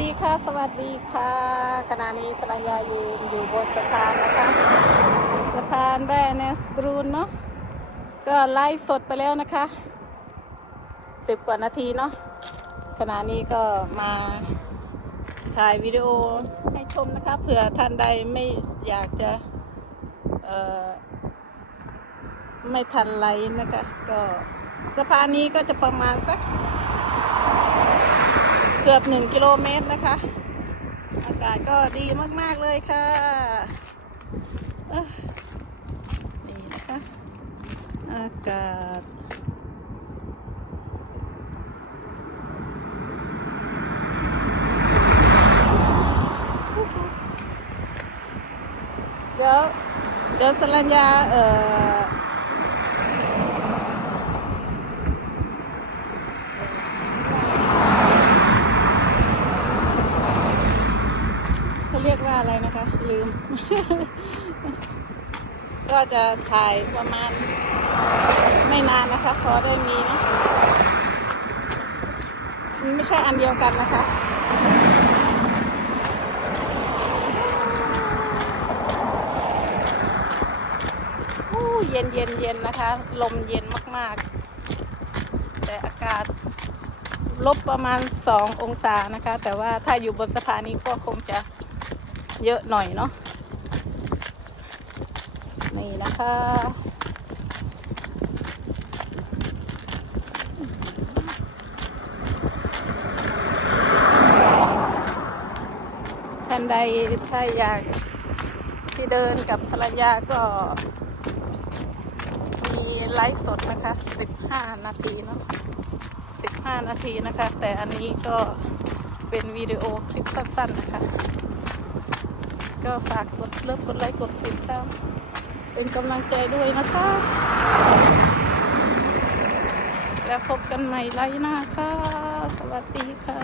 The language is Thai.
ดีค่ะ สวัสดีค่ะ ขณะนี้สรายายืนอยู่บนสะพานนะคะ สะพานแบเนสบรูนเนาะ ก็ไล่สดไปแล้วนะคะสิบกว่านาทีเนาะ ขณะนี้ก็มาถ่ายวิดีโอให้ชมนะคะ เผื่อท่านใดไม่อยากจะ เอ่อ ไม่ทันไลน์นะคะ ก็สะพานนี้ก็จะประมาณสัก เกือบหนึ่งกิโลเมตรนะคะ อากาศก็ดีมากๆเลยค่ะนี่นะคะ อากาศเดี๋ยวเดี๋ยวสรัญญาเอ่อ เขาเรียกว่าอะไรนะคะ ลืม ก็จะถ่ายประมาณ ไม่นานนะคะพอได้มีนะมันไม่ใช่อันเดียวกันนะคะอู้เย็นเย็นเย็นนะคะ ลมเย็นมากๆ แต่อากาศลบประมาณสององศานะคะ แต่ว่าถ้าอยู่บนสะพานนี้ก็คงจะ เยอะหน่อยเนาะนี่นะคะ ท่านใดถ้าอยากที่เดินกับสรญญาก็ มีไลฟ์สดนะคะ 15 นาทีเนาะ15 นาทีนะคะ แต่อันนี้ก็เป็นวิดีโอคลิปสั้นๆนะคะ ก็ฝากกดเลิฟกดไลค์กดติดตาม เป็นกำลังใจด้วยนะคะ แล้วพบกันใหม่ไลฟ์หน้าค่ะ สวัสดีค่ะ